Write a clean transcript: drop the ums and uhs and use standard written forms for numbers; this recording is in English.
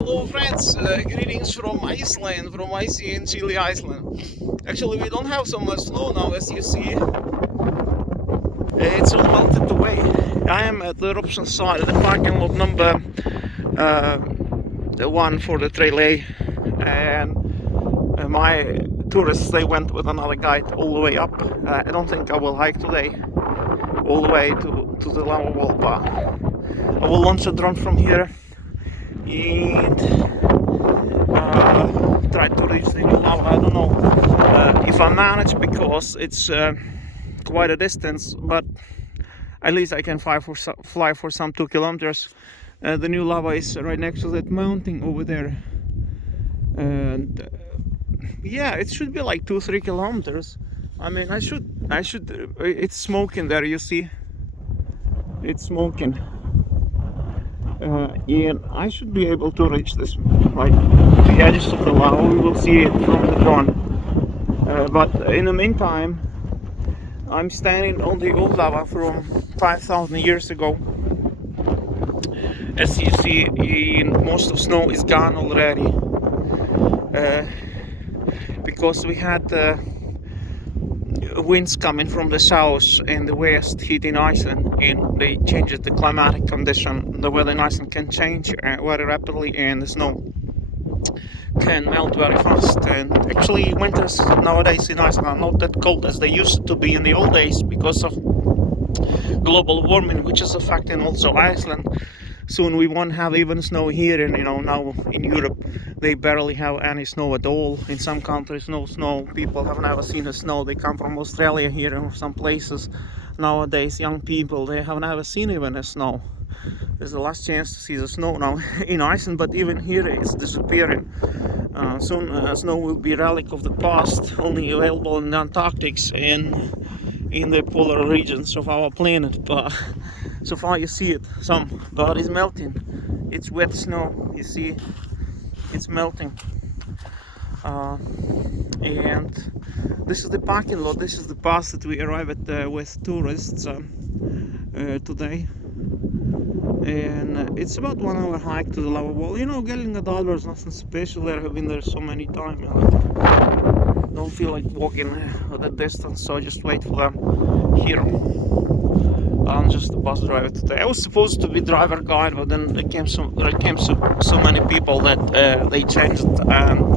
Hello friends, greetings from Iceland, from icy and chilly Iceland. Actually, we don't have so much snow now as you see. It's all melted away. I am at the eruption side, the parking lot number the one for the trail A, and my tourists, they went with another guide all the way up. I don't think I will hike today all the way to the lava wall, but I will launch a drone from here and try to reach the new lava. I don't know if I manage, because it's quite a distance, but at least I can fly for some 2 kilometers. The new lava is right next to that mountain over there, and yeah, it should be like 2-3 kilometers. I mean, I should it's smoking there, you see, it's smoking. And I should be able to reach this, like the edges of the lava. We will see it from the drone. But in the meantime, I'm standing on the old lava from 5,000 years ago. As you see, most of snow is gone already, because we had winds coming from the south and the west hitting Iceland, and they changed the climatic condition. The weather in Iceland can change very rapidly, and the snow can melt very fast. And actually, winters nowadays in Iceland are not that cold as they used to be in the old days, because of global warming, which is affecting also Iceland. Soon we won't have even snow here, and now in Europe they barely have any snow at all. In some countries, no snow. People have never seen the snow. They come from Australia here or some places. Nowadays, young people, they have never seen even the snow. There's the last chance to see the snow now in Iceland, but even here it's disappearing. Soon snow will be a relic of the past, only available in the Antarctic and in the polar regions of our planet. But so far you see it, but it's melting. It's wet snow, you see, it's melting. And this is the parking lot. This is the pass that we arrive at with tourists today. And it's about 1 hour hike to the lava wall. Getting a dollar is nothing special there. I've been there so many times. Don't feel like walking the distance, so I just wait for them here. I'm just a bus driver today. I was supposed to be driver guide, but then there came so many people that they changed, and